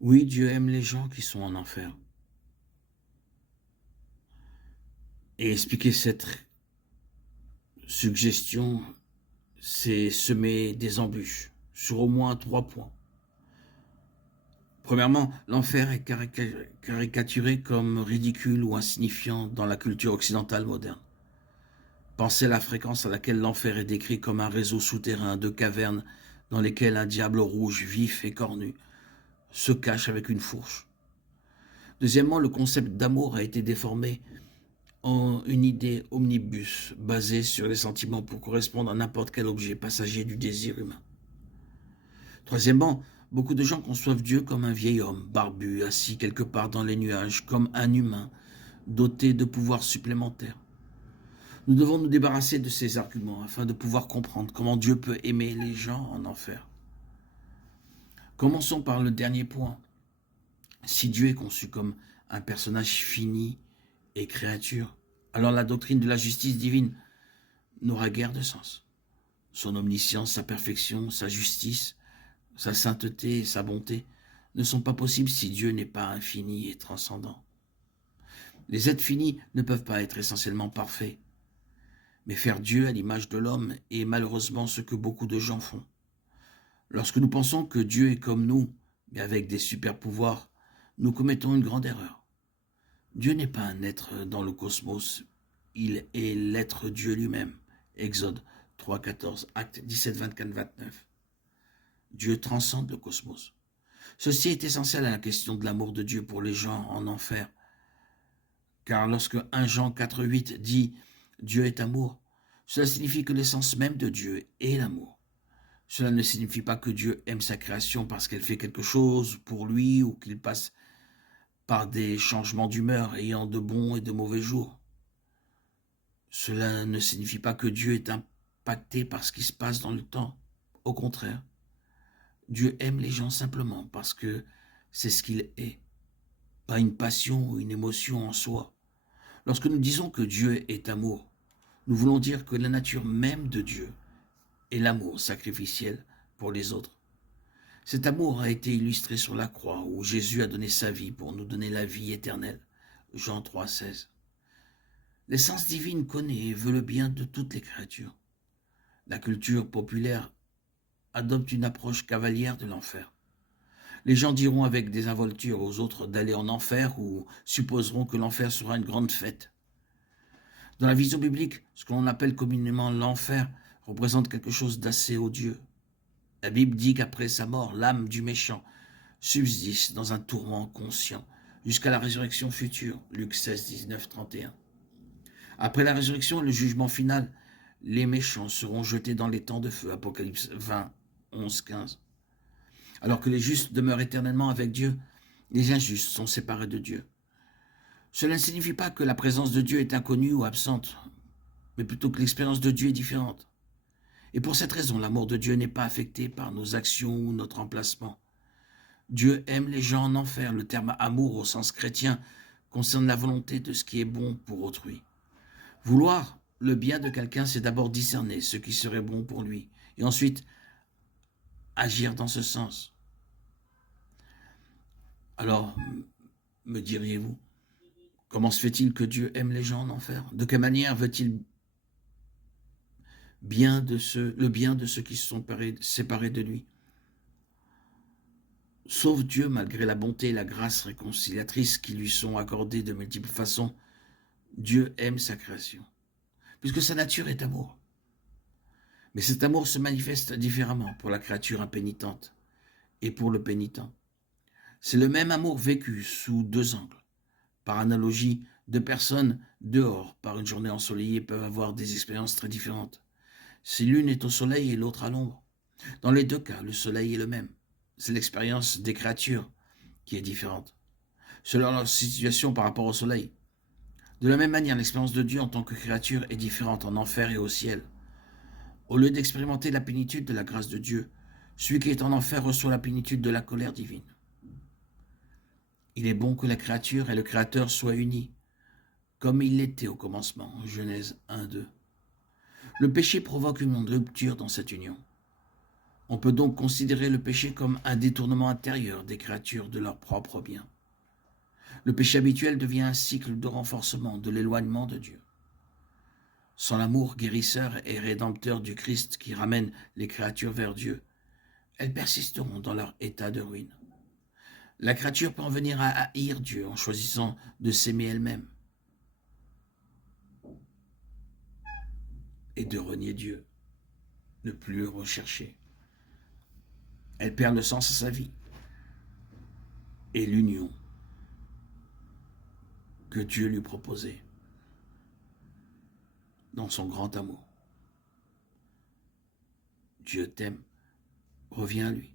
Oui, Dieu aime les gens qui sont en enfer. Et expliquer cette suggestion, c'est semer des embûches sur au moins 3 points. Premièrement, l'enfer est caricaturé comme ridicule ou insignifiant dans la culture occidentale moderne. Pensez à la fréquence à laquelle l'enfer est décrit comme un réseau souterrain de cavernes dans lesquelles un diable rouge, vif et cornu se cache avec une fourche. Deuxièmement, le concept d'amour a été déformé en une idée omnibus basée sur les sentiments pour correspondre à n'importe quel objet passager du désir humain. Troisièmement, beaucoup de gens conçoivent Dieu comme un vieil homme, barbu, assis quelque part dans les nuages, comme un humain, doté de pouvoirs supplémentaires. Nous devons nous débarrasser de ces arguments afin de pouvoir comprendre comment Dieu peut aimer les gens en enfer. Commençons par le dernier point. Si Dieu est conçu comme un personnage fini et créature, alors la doctrine de la justice divine n'aura guère de sens. Son omniscience, sa perfection, sa justice, sa sainteté et sa bonté ne sont pas possibles si Dieu n'est pas infini et transcendant. Les êtres finis ne peuvent pas être essentiellement parfaits, mais faire Dieu à l'image de l'homme est malheureusement ce que beaucoup de gens font. Lorsque nous pensons que Dieu est comme nous, mais avec des super pouvoirs, nous commettons une grande erreur. Dieu n'est pas un être dans le cosmos, il est l'être Dieu lui-même. Exode 3, 14, Actes 17, 24, 29. Dieu transcende le cosmos. Ceci est essentiel à la question de l'amour de Dieu pour les gens en enfer. Car lorsque 1 Jean 4, 8 dit « Dieu est amour », cela signifie que l'essence même de Dieu est l'amour. Cela ne signifie pas que Dieu aime sa création parce qu'elle fait quelque chose pour lui ou qu'il passe par des changements d'humeur ayant de bons et de mauvais jours. Cela ne signifie pas que Dieu est impacté par ce qui se passe dans le temps. Au contraire, Dieu aime les gens simplement parce que c'est ce qu'il est, pas une passion ou une émotion en soi. Lorsque nous disons que Dieu est amour, nous voulons dire que la nature même de Dieu est l'amour sacrificiel pour les autres. Cet amour a été illustré sur la croix où Jésus a donné sa vie pour nous donner la vie éternelle. Jean 3, 16. L'essence divine connaît et veut le bien de toutes les créatures. La culture populaire adopte une approche cavalière de l'enfer. Les gens diront avec désinvolture aux autres d'aller en enfer ou supposeront que l'enfer sera une grande fête. Dans la vision biblique, ce que l'on appelle communément l'enfer représente quelque chose d'assez odieux. La Bible dit qu'après sa mort, l'âme du méchant subsiste dans un tourment conscient jusqu'à la résurrection future. Luc 16, 19, 31. Après la résurrection et le jugement final, les méchants seront jetés dans les temps de feu. Apocalypse 20, 11, 15. Alors que les justes demeurent éternellement avec Dieu, les injustes sont séparés de Dieu. Cela ne signifie pas que la présence de Dieu est inconnue ou absente, mais plutôt que l'expérience de Dieu est différente. Et pour cette raison, l'amour de Dieu n'est pas affecté par nos actions ou notre emplacement. Dieu aime les gens en enfer. Le terme amour au sens chrétien concerne la volonté de ce qui est bon pour autrui. Vouloir le bien de quelqu'un, c'est d'abord discerner ce qui serait bon pour lui, et ensuite agir dans ce sens. Alors, me diriez-vous, comment se fait-il que Dieu aime les gens en enfer? De quelle manière veut-il le bien de ceux qui se sont séparés de lui? Sauf Dieu, malgré la bonté et la grâce réconciliatrice qui lui sont accordées de multiples façons, Dieu aime sa création, puisque sa nature est amour. Mais cet amour se manifeste différemment pour la créature impénitente et pour le pénitent. C'est le même amour vécu sous deux angles. Par analogie, deux personnes dehors par une journée ensoleillée peuvent avoir des expériences très différentes. Si l'une est au soleil et l'autre à l'ombre, dans les deux cas, le soleil est le même. C'est l'expérience des créatures qui est différente, selon leur situation par rapport au soleil. De la même manière, l'expérience de Dieu en tant que créature est différente en enfer et au ciel. Au lieu d'expérimenter la plénitude de la grâce de Dieu, celui qui est en enfer reçoit la plénitude de la colère divine. Il est bon que la créature et le Créateur soient unis, comme il l'était au commencement, Genèse 1, 2. Le péché provoque une rupture dans cette union. On peut donc considérer le péché comme un détournement intérieur des créatures de leur propre bien. Le péché habituel devient un cycle de renforcement de l'éloignement de Dieu. Sans l'amour guérisseur et rédempteur du Christ qui ramène les créatures vers Dieu, elles persisteront dans leur état de ruine. La créature peut en venir à haïr Dieu en choisissant de s'aimer elle-même et de renier Dieu, ne plus le rechercher. Elle perd le sens à sa vie et l'union que Dieu lui proposait dans son grand amour. Dieu t'aime, reviens à lui.